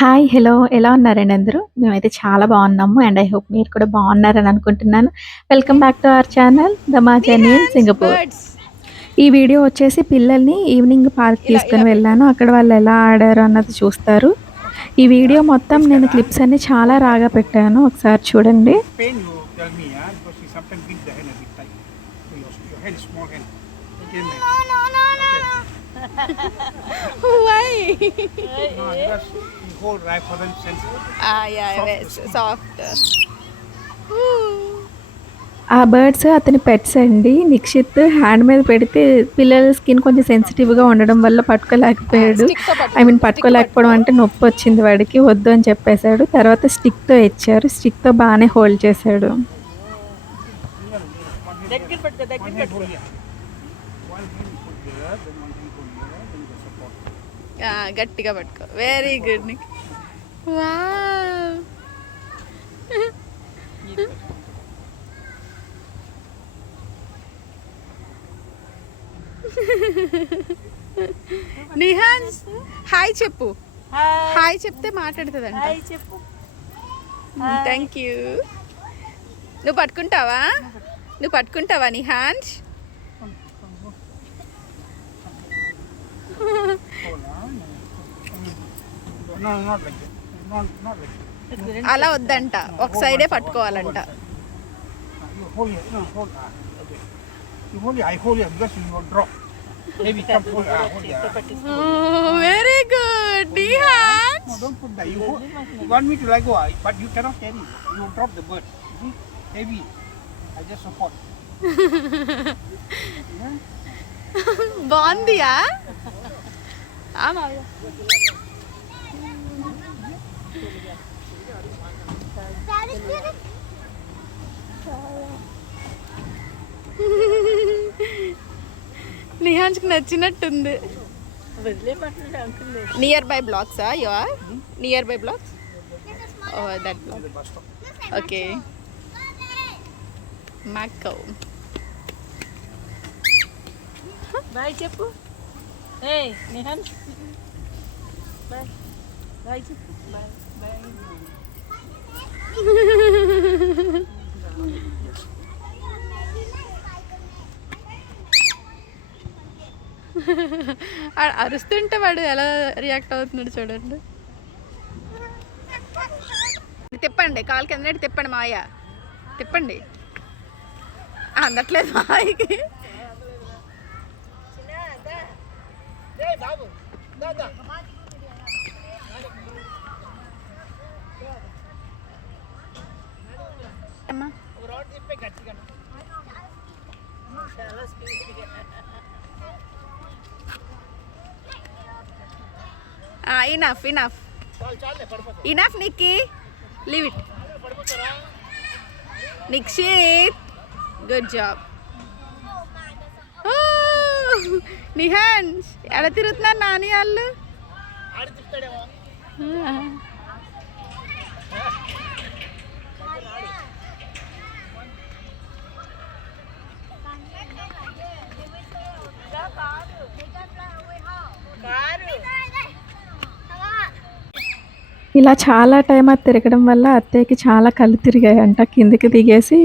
Hi. Hello. ఎలా ఉన్నారండి అందరూ? మేమైతే చాలా బాగున్నాము. అండ్ ఐ హోప్ మీరు కూడా బాగున్నారని అనుకుంటున్నాను. Welcome back to our channel the మా జర్నీ ఇన్ నిహాన్స్ సింగపూర్. బర్డ్స్ ఈ వీడియో వచ్చేసి పిల్లల్ని ఈవినింగ్ పార్క్ ఇలా ఇలా తీసుకొని పెట్టు. వెళ్ళాను. అక్కడ వాళ్ళు ఎలా ఆడారు అన్నది చూస్తారు. ఈ వీడియో మొత్తం నేను క్లిప్స్ అన్ని చాలా రాగా పెట్టాను. ఒకసారి చూడండి. Pain, you tell me, because you sometimes beat the hand a bit tight. So your hand is small hand. Again, Why? no, because you hold right for them sensitive. Soft. ఆ birds అతని pets అండి. Nikshith hand మీద పెడితే పిల్లల skin కొంచెం సెన్సిటివ్‌గా ఉండడం వల్ల పట్టుకోలేకపోయాడు. పట్టుకోలేకపోవడం అంటే నొప్పి వచ్చింది వాడికి. వద్దు అని చెప్పేసాడు. తర్వాత స్టిక్‌తో ఇచ్చారు. స్టిక్‌తో బానే హోల్డ్ చేశాడు. దగ్గర పట్టుకో, దగ్గర One hand పట్టుకో. hold here. One hand you put there, then one hand hold here, then you support. గట్టిగా పట్టుకో. Very good. వావ్. నిహాన్స్ హాయ్ చెప్పు. హాయ్ చెప్తే మాట్లాడుతుందంట. హాయ్ చెప్పు. Thank you. నువ్వు పట్టుకుంటావా? నిహాన్స్? Hold on. No, not like that. Not like that. అలా వద్దంట, ఒక సైడే పట్టుకోవాలంట. You hold here. No, hold. Okay. You hold here. I hold here because you will drop. Maybe come hold. Hold here. Very good నిహాన్స్. No, don't put that. You want me to let go, but you cannot carry. You will drop the bird. You see? Heavy. I just support. Yeah? బాగుందియా? నిహాన్స్కి నచ్చినట్టుంది. వదిలేమంటున్నాడు uncle. Nearby బ్లాక్సా? You are nearby blocks? Oh that block. The bus stop. Okay. మాకో. Bye చెప్పు. ఏయ్ Nihan bye. Bye చెప్పు. Bye bye. అరుస్తుంటే వాడు ఎలా రియాక్ట్ అవుతున్నాడు చూడండి. తిప్పండి, కాలు కింద తిప్పండి మాయ. తిప్పండి. అందట్లేదు మాయకి. అమ్మా enough enough Nikki, leave it. Nikshith good job. Nihan ఎలా తిరుగుతున్నారు నాని వాళ్ళు? ఇలా చాలా టైం అది తిరగడం వల్ల అత్తయ్యకి చాలా కళ్ళు తిరిగాయంట. కిందకి దిగేసి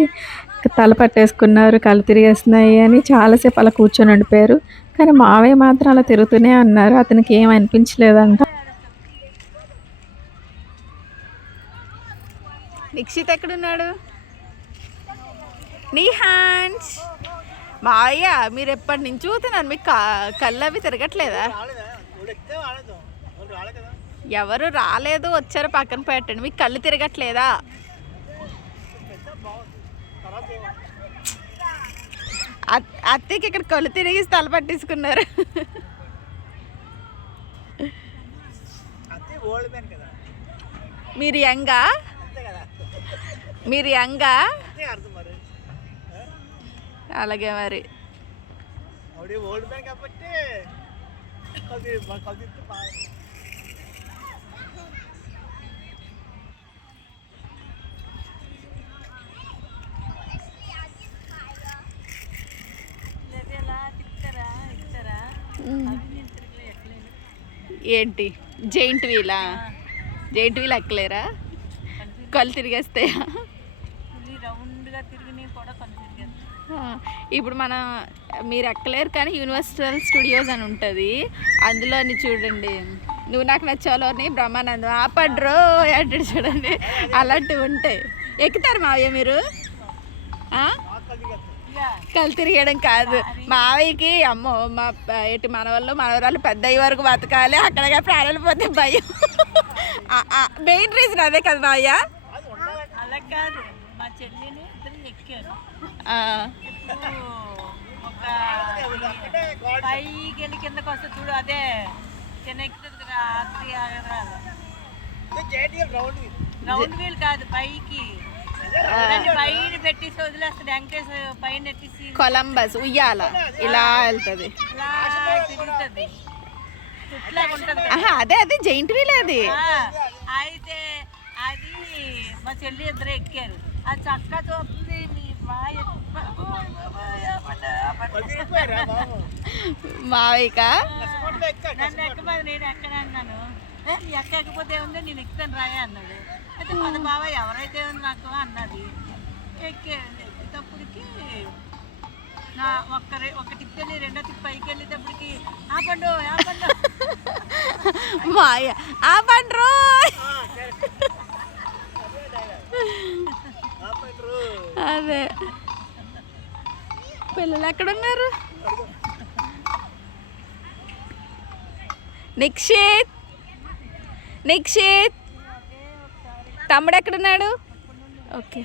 తల పట్టేసుకున్నారు. కళ్ళు తిరిగేస్తున్నాయి అని చాలాసేపు అలా కూర్చొని ఉండిపోయారు. కానీ మావయ్య మాత్రం అలా తిరుగుతూనే అన్నారు. అతనికి ఏం అనిపించలేదంట. నిక్షిత్ ఎక్కడున్నాడు? నిహాన్స్ మావయ్య మీరు ఎప్పటి నుంచి చూస్తున్నారు? మీకు కళ్ళు అవి తిరగట్లేదా? ఎవరు రాలేదు, వచ్చారు పక్కన పెట్టండి. మీకు కళ్ళు తిరగట్లేదా? అత్తకి ఇక్కడ కళ్ళు తిరిగి తల పట్టేసుకున్నారు. మీరు యంగా? మీరు యంగా? అలాగే మరి. ఏంటి జైంట్ వీలా? జైంట్ వీల్ ఎక్కలేరా? కళ్ళు తిరిగేస్తాయా? రౌండ్గా తిరిగి కూడా కళ్ళు తిరిగేస్తాయి. ఇప్పుడు మీరు ఎక్కలేరు కానీ యూనివర్సల్ స్టూడియోస్ అని ఉంటుంది, అందులోని చూడండి. నువ్వు నాకు నచ్చాలోని బ్రహ్మానందం ఆపడ్రో అంటాడు చూడండి, అలాంటివి ఉంటాయి. ఎక్కుతారు మావయ్య మీరు? కళ్ళు తిరిగేయడం కాదు మావయ్యకి. అమ్మో మా మనవరాలు పెద్ద అయ్యే వరకు బతకాలి, అక్కడగా ప్రాణాలు పోతే భయం. మెయిన్ రీజన్ అదే కదా మావయ్య? అలా కాదు, మా చెల్లిని ఇద్దరు ఎక్కారు. ఒక పైకి వెళ్ళి కిందకు వస్తే చూడు, అదే చిన్న ఎక్కుతుంది కదా, ఆత్రి ఆగరాలు. రౌండ్ వీల్ కాదు, పైకి పైన పెట్టేసి వదిలేస్తుంది. వెంకటేశ్వర పైన ఎట్టేసి కొలంబస్ ఉయ్యాల ఇలా వెళ్తుంది, ఇలా తిరుగుతుంది, చుట్లా ఉంటుంది. అదే అదే జైంట్ వీల్ అది. అయితే అది మా చెల్లి ఇద్దరు ఎక్కారు. అది చక్క చూస్తుంది. మీ మావయ్యక నన్ను ఎక్కమది, నేను ఎక్కడ అన్నాను. ఎక్కకపోతే ఉంది, నేను ఎక్కుతాను రాయా అన్నాడు. అయితే మన బావ ఎవరైతే ఉంది నాకు అన్నది. ఎక్కేటప్పటికి ఒక టిప్ వెళ్ళి రెండో టిప్ పైకి వెళ్ళేటప్పటికి ఆపండు ఆపండు మాయ ఆపండ్రు. అదే పిల్లలు ఎక్కడున్నారు? నిక్షిత్ నిక్షిత్ తమ్ముడు ఎక్కడున్నాడు? ఓకే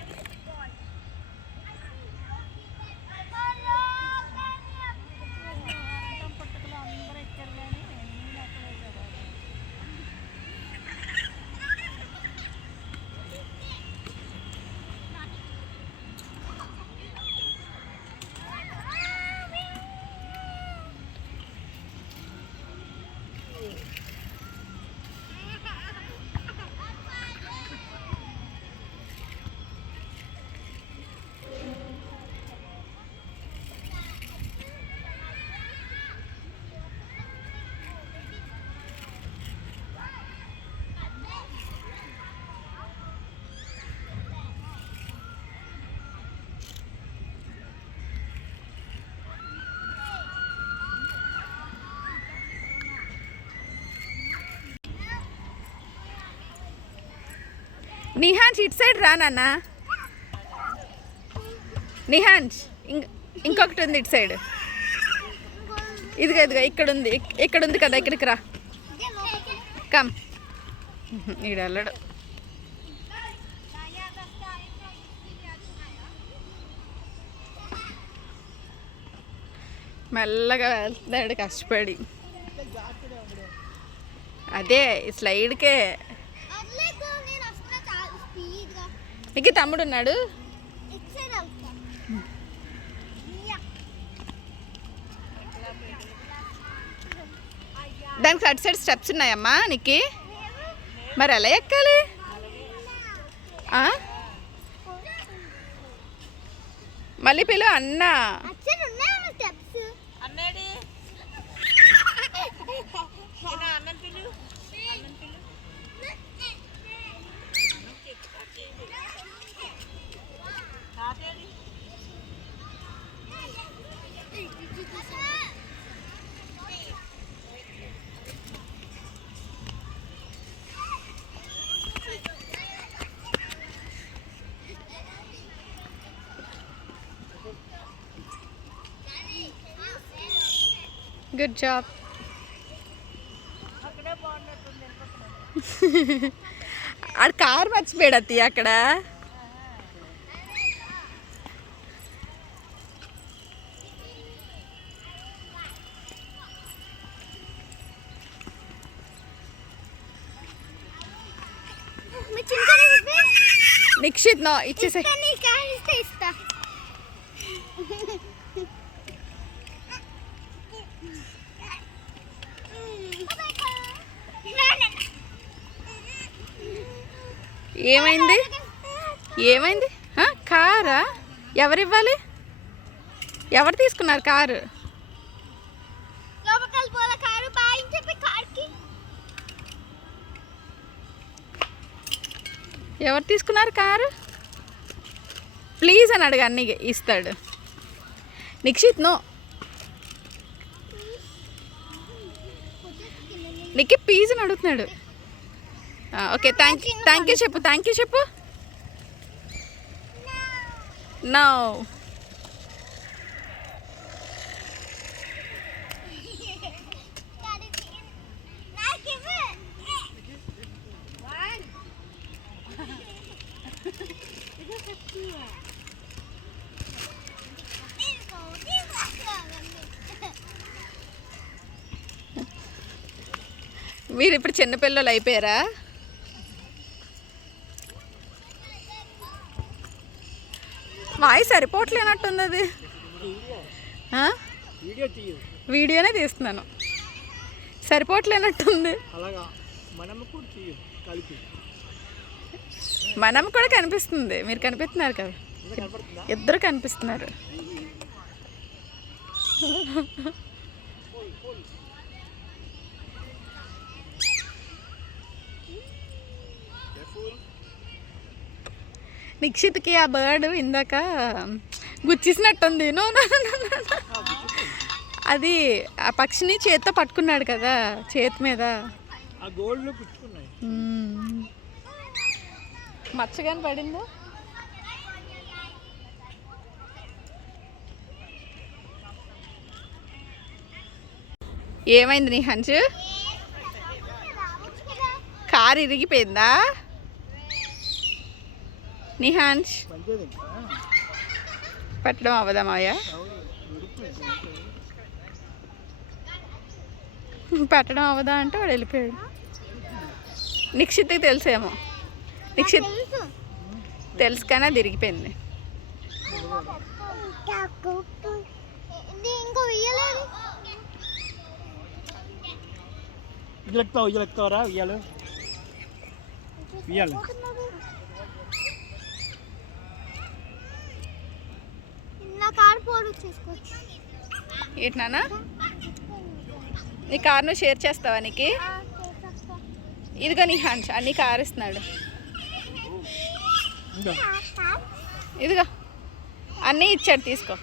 నిహాన్స్ ఇటు సైడ్ రా నాన్న. నిహాన్స్ ఇంకొకటి ఉంది ఇటు సైడ్. ఇదిగో ఇదిగో ఇక్కడ ఉంది కదా, ఇక్కడికి రా. కమ్ ఈడు వెళ్ళడు. మెల్లగా వెళ్తున్నాడు కష్టపడి. అదే స్లైడ్కే. ఇంక తమ్ముడు ఉన్నాడు. దానికి అటు సైడ్ స్టెప్స్ ఉన్నాయమ్మా నీకు, మరి ఎలా ఎక్కాలి? మళ్ళీ పిలు అన్నా. Good job. ఆడ కారు మర్చిపోయాడు అత్తి అక్కడ. నిక్షిత్ నో ఇచ్చేసే. ఏమైంది ఏమైంది? కారా ఎవరివ్వాలి? ఎవరు తీసుకున్నారు కారు? ఎవరు తీసుకున్నారు కారు? ప్లీజ్ అని అడుగు, అన్నీ ఇస్తాడు. నిక్షిత్ నో. నీకు ప్లీజ్ అని అడుగుతున్నాడు. ఓకే, థ్యాంక్ యూ చెప్పు, థ్యాంక్ యూ చెప్పు. నో. మీరు ఇప్పుడు చిన్నపిల్లలు అయిపోయారా? వాయిస్ సరిపోవట్లేనట్టుంది. అది వీడియోనే తీస్తున్నాను, సరిపోవట్లేనట్టుంది. మనం కూడా కనిపిస్తుంది, మీరు కనిపిస్తున్నారు కదా, ఇద్దరు కనిపిస్తున్నారు. నిక్షిత్కి ఆ బర్డ్ ఇందాక గుచ్చేసినట్టుంది. నో నో అది ఆ పక్షిని చేత్తో పట్టుకున్నాడు కదా, చేతి మీద మచ్చగాని పడిందో. ఏమైంది నీ హంచు? కారు ఇరిగిపోయిందా నిహాన్స్? పెట్టడం అవ్వదా మాయా? పెట్టడం అవ్వదా అంటే వాడు వెళ్ళిపోయాడు. నిక్షిత్కి తెలుసేమో, నిక్షిత్ తెలుసు కానీ అది ఇరిగిపోయింది. ఏంటి నాన్న, నీ కార్ను షేర్ చేస్తావా? నీకు ఇదిగో నీ హాన్స్ అన్ని కారు ఇస్తున్నాడు. ఇదిగో అన్నీ ఇచ్చాడు, తీసుకో.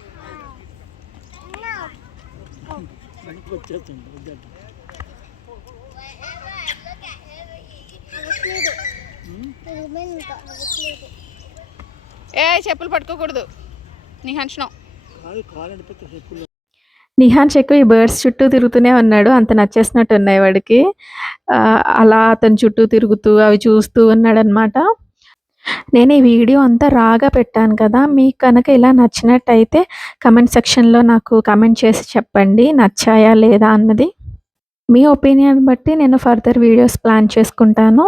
ఏ చెప్పులు పట్టుకోకూడదు నీ హన్షనో. నిహాన్స్ ఎక్కువ ఈ బర్డ్స్ చుట్టూ తిరుగుతూనే ఉన్నాడు, అంత నచ్చేసినట్టు ఉన్నాయి వాడికి. అలా అతని చుట్టూ తిరుగుతూ అవి చూస్తూ ఉన్నాడనమాట. నేను ఈ వీడియో అంతా రాగా పెట్టాను కదా, మీకు కనుక ఇలా నచ్చినట్టయితే కమెంట్ సెక్షన్లో నాకు కమెంట్ చేసి చెప్పండి నచ్చాయా లేదా అన్నది. మీ ఒపీనియన్ బట్టి నేను ఫర్దర్ వీడియోస్ ప్లాన్ చేసుకుంటాను.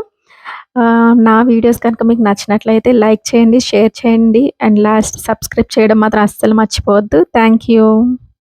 నా వీడియోస్ కనుక మీకు నచ్చినట్లయితే లైక్ చేయండి, షేర్ చేయండి అండ్ లాస్ట్ సబ్స్క్రైబ్ చేయడం మాత్రం అస్సలు మర్చిపోవద్దు. Thank you.